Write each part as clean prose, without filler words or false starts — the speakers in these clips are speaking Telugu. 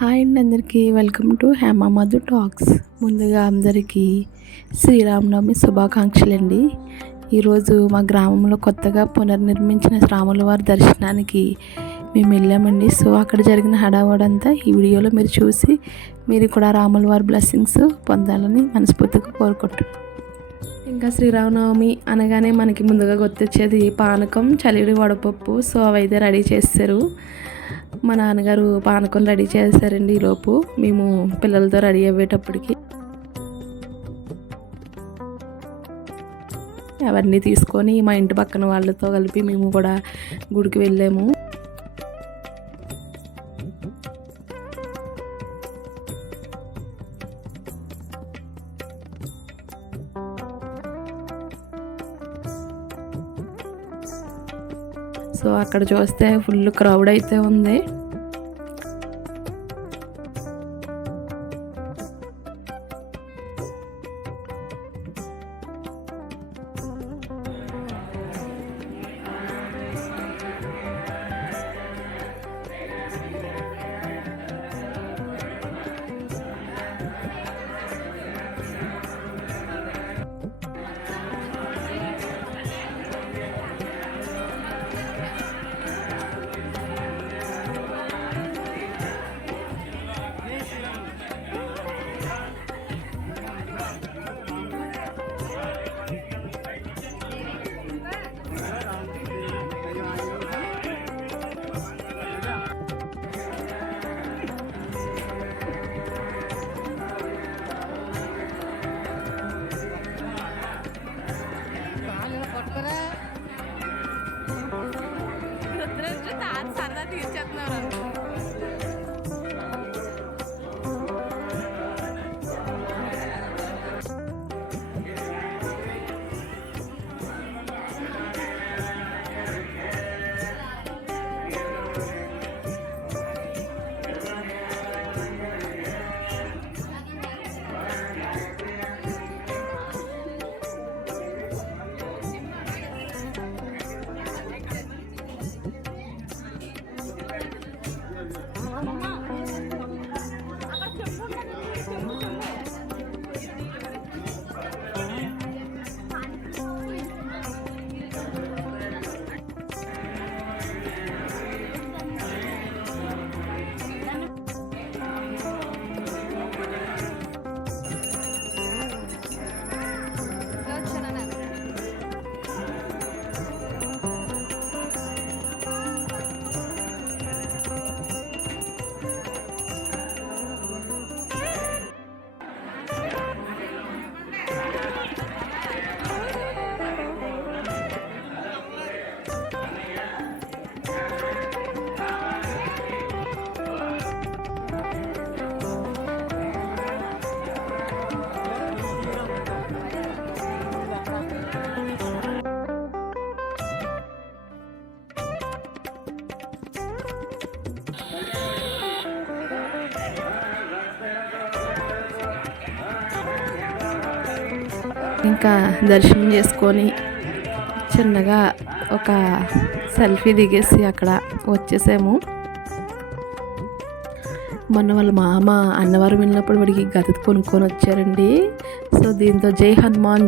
హాయ్ అండి, అందరికీ welcome to Hema Madhu talks. ముందుగా అందరికీ శ్రీరామనవమి శుభాకాంక్షలు అండి. ఈరోజు మా గ్రామంలో కొత్తగా పునర్నిర్మించిన రాముల వారి దర్శనానికి మేము వెళ్ళామండి. సో అక్కడ జరిగిన హడావడంతా ఈ వీడియోలో మీరు చూసి మీరు కూడా రాముల వారి బ్లెస్సింగ్స్ పొందాలని మనస్ఫూర్తిగా కోరుకుంటున్నాను. ఇంకా శ్రీరామనవమి అనగానే మనకి ముందుగా గుర్తొచ్చేది పానకం, చలివిడి, వడపప్పు. సో అవైతే రెడీ చేస్తారు. మా నాన్నగారు పానకం రెడీ చేశారండి. ఈలోపు మేము పిల్లలతో రెడీ అయ్యేటప్పటికి అవన్నీ తీసుకొని మా ఇంటి పక్కన వాళ్ళతో కలిపి మేము కూడా గుడికి వెళ్ళాము. సో అక్కడ చూస్తే ఫుల్ క్రౌడ్ అయితే ఉంది. ఇంకా దర్శనం చేసుకొని చిన్నగా ఒక సెల్ఫీ దిగేసి అక్కడ వచ్చేసాము. మొన్న వాళ్ళ మామ అన్నవరం వెళ్ళినప్పుడు వాడికి గత కొనుక్కొని వచ్చారండి. సో దీంతో జై హనుమాన్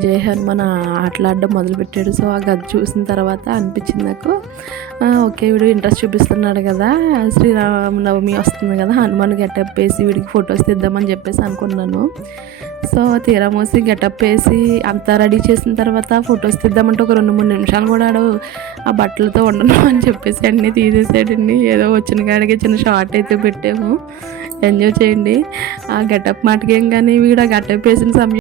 ఆటలాడడం మొదలుపెట్టాడు. సో ఆ గది చూసిన తర్వాత అనిపించింది నాకు, ఓకే వీడు ఇంట్రెస్ట్ చూపిస్తున్నాడు కదా, శ్రీరామనవమి వస్తుంది కదా, హనుమాన్ గెటప్ వేసి వీడికి ఫొటోస్ తీద్దామని చెప్పేసి అనుకున్నాను. సో తీరా మోసి గెటప్ వేసి అంతా రెడీ చేసిన తర్వాత ఫొటోస్ తీద్దామంటే ఒక 2-3 నిమిషాలు కూడా ఆ బట్టలతో ఉండను అని చెప్పేసి అన్నీ తీసేసాడండి. ఏదో వచ్చిన కాడికి చిన్న షార్ట్ అయితే పెట్టాము. ఎంజాయ్ చేయండి. ఆ గెటప్ మాటకేం కానీ వీడు ఆ గెటప్ వేసిన సమయం